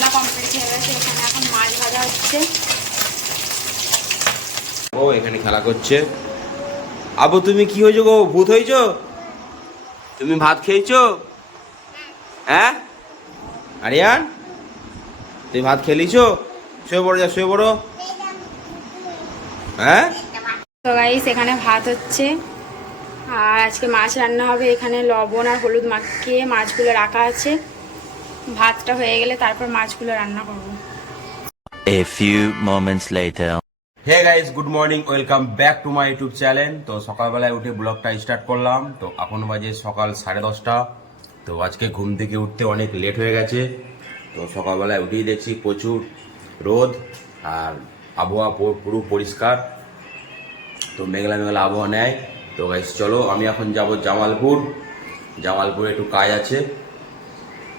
রান্না কমপ্লিট হয়ে গেছে। এখানে এখন মাছ ভাজা হচ্ছে। ও এখানে খেলা করছে। আবু তুমি কি হয়েছো গো? ভূত হয়েছো? তুমি ভাত খেয়েছো? হ্যাঁ আরিয়ান, তুমি ভাত খেলিছো? শুয়ে পড়ো, যা শুয়ে পড়ো। হ্যাঁ তো গাইস এখানে ভাত হচ্ছে আর আজকে মাছ রান্না হবে। এখানে লবণ আর হলুদ মাখিয়ে মাছগুলো রাখা আছে। ভাতটা হয়ে গেলে তারপর মাছগুলো রান্না করব। A few moments later. Hey guys, good morning, welcome back to my YouTube channel. তো সকালবেলায় উঠে ব্লগটা স্টার্ট করলাম। তো এখন বাজে সকাল 10:30। তো আজকে ঘুম থেকে উঠতে অনেক লেট হয়ে গেছে। তো সকালবেলায় উঠেই দেখছি প্রচুর রোদ আর আবহাওয়া পুরো পরিষ্কার। তো মেঘলা মেঘলা আবহাওয়া নেয়। তো গাইস চলো, আমি এখন যাব জামালপুরে একটু কাজ আছে,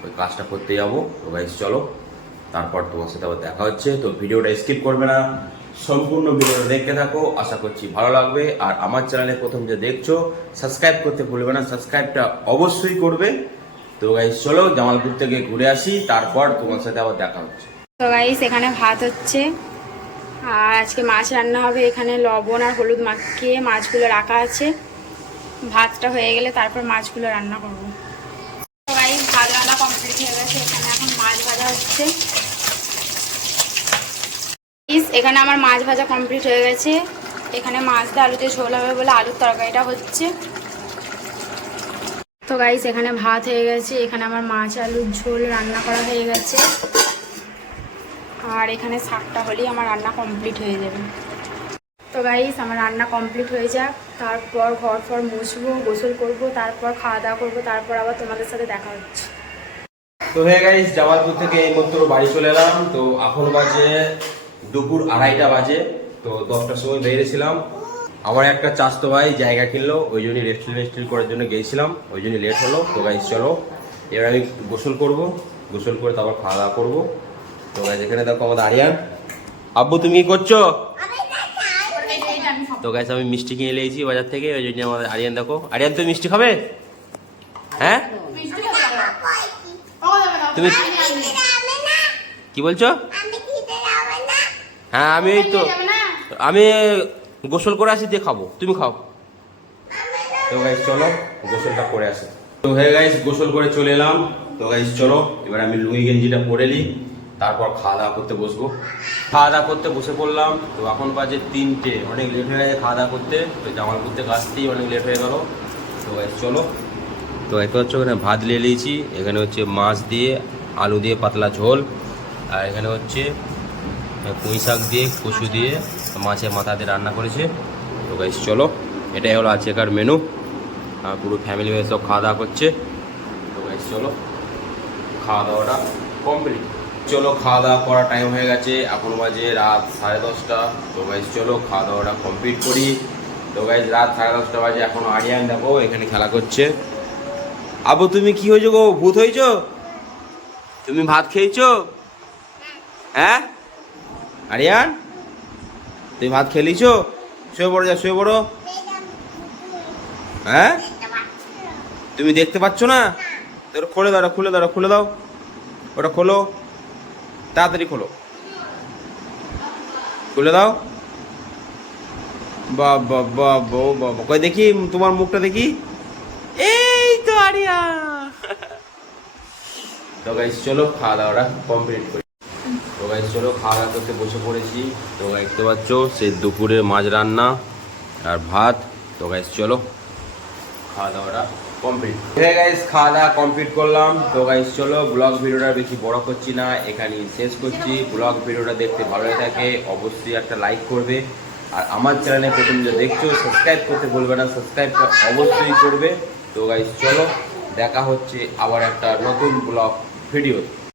ওই কাজটা করতে যাব। তো গাইস চলো, তারপর তোমার সাথে আবার দেখা হচ্ছে। তো ভিডিওটা স্কিপ করবে না, সম্পূর্ণ ভিডিওটা দেখতে থাকো, আশা করছি ভালো লাগবে। আর আমার চ্যানেলে প্রথম যে দেখছো, সাবস্ক্রাইব করতে ভুলবে না, সাবস্ক্রাইবটা অবশ্যই করবে। তো গাইস চলো, জামালপুর থেকে ঘুরে আসি, তারপর তোমার সাথে আবার দেখা হচ্ছে। তো গাইস এখানে ভাত হচ্ছে আর আজকে মাছ রান্না হবে। এখানে লবণ আর হলুদ মাখিয়ে মাছগুলো রাখা আছে। ভাতটা হয়ে গেলে তারপর মাছগুলো রান্না করব। তো গাইস ভাত রান্না কমপ্লিট হয়ে গেছে। এখানে এখন মাছ ভাজা হচ্ছে। এখানে আমার মাছ ভাজা কমপ্লিট হয়ে গেছে। এখানে মাছ দিয়ে আলুতে ঝোল হবে বলে আলুর তরকারিটা হচ্ছে। তো গাইস এখানে ভাত হয়ে গেছে। এখানে আমার মাছ আলুর ঝোল রান্না করা হয়ে গেছে। আর এখানে শাকটা হলেই আমার রান্না কমপ্লিট হয়ে যাবে। তো গাইস আমার রান্না কমপ্লিট হয়ে যাক, তারপর ঘর ফর মুছবো, গোসল করব, তারপর খাওয়া দাওয়া করবো, তারপর আবার তোমাদের সাথে দেখা হচ্ছে। তো হে গাইস, জামালপুর থেকে এইমাত্র বাড়ি চলে এলাম। তো এখন বাজে দুপুর 2:30 বাজে। তো 10টার সময় বেরিয়েছিলাম। আমার একটা চাচতো ভাই জায়গা কিনলো, ওই জন্যই রেস্টুরেন্ট করার জন্য গিয়েছিলাম, ওই জন্যই লেট হলো। তো গাইস চলো, এবার আমি গোসল করব, গোসল করে তারপর খাওয়া দাওয়া করবো। তো গাইস এখানে দেখো আমাদের আরিয়ান। আব্বু তুমি কি করছো? তো গাইস আমি মিষ্টি কিনে নিয়েছি বাজার থেকে, ওই জন্য আমাদের আরিয়ান দেখো। আরিয়ান তুমি মিষ্টি খাবে? হ্যাঁ তুমি কি বলছো? হ্যাঁ আমি এই তো আমি গোসল করে আসি, দিয়ে খাবো, তুমি খাও। তো গাইস চলো গোসলটা করে আসি। তো হে গাইস গোসল করে চলে এলাম। তো গাইস চলো, এবার আমি লুঙ্গি গেঞ্জিটা পরে নিই, তারপর খাওয়া দাওয়া করতে বসবো। খাওয়া দাওয়া করতে বসে পড়লাম। তো এখন বাজে 3টে, অনেক লেট হয়ে গেছে খাওয়া দাওয়া করতে। তো জামালপুর থেকে আসতেই অনেক লেট হয়ে গেল। তো গাইস চলো, তো একটা হচ্ছে ওখানে ভাত নিয়ে নিয়েছি, এখানে হচ্ছে মাছ দিয়ে আলু দিয়ে পাতলা ঝোল, আর এখানে হচ্ছে পুঁই শাক দিয়ে কচু দিয়ে মাছের মাথা দিয়ে রান্না করেছে। তো গাইস চলো, এটাই হলো আজকেকার মেনু। আর পুরো ফ্যামিলি হয়ে সব খাওয়া দাওয়া করছে। তো গাইস চলো, খাওয়া দাওয়াটা কমপ্লিট। চলো খাওয়া দাওয়া করার টাইম হয়ে গেছে, এখন বাজে রাত 10:30। তো গাইস চলো খাওয়া দাওয়াটা কমপ্লিট করি। তো গাইস রাত 10:30 বাজে, এখন আরিয়ান দেখো এখানে খেলা করছে। আবু তুমি কি হয়েছো গো? ভূত হয়েছো? তুমি ভাত খেয়েছো? হ্যাঁ আরিয়ান, তুমি ভাত খেলিছো? শুয়ে পড়ো, যা শুয়ে পড়ো। হ্যাঁ তুমি দেখতে পাচ্ছ না? ওটা খুলে দাও, খুলে দাও, খুলে দাও, ওটা খোলো, তাড়াতাড়ি খোলো, খুলে দাও। বাবা বাবা বাবা, কই দেখি তোমার মুখটা দেখি। এই তো আরিয়া। তো গাইস চলো খাওয়া দাওয়াটা কমপ্লিট করি। তো গাইস চলো খাওয়া দাওয়া করতে বসে পড়েছি। তো দেখতে পাচ্ছ সেই দুপুরের মাছ রান্না আর ভাত। তো গাইস চলো খাওয়া দাওয়াটা কমপ্লিট। হ্যাঁ গাইস খাওয়া দাওয়া কমপ্লিট করলাম। তো গাইস চলো ব্লগ ভিডিওটা বেশি বড় করছি না, এখানেই শেষ করছি। ব্লগ ভিডিওটা দেখতে ভালো লাগে অবশ্যই একটা লাইক করবে। আর আমার চ্যানেলে প্রথম যে দেখছো, সাবস্ক্রাইব করতে ভুলবে না, সাবস্ক্রাইবটা অবশ্যই করবে। তো গাইস চলো দেখা হচ্ছে আবার একটা নতুন ব্লগ ভিডিও।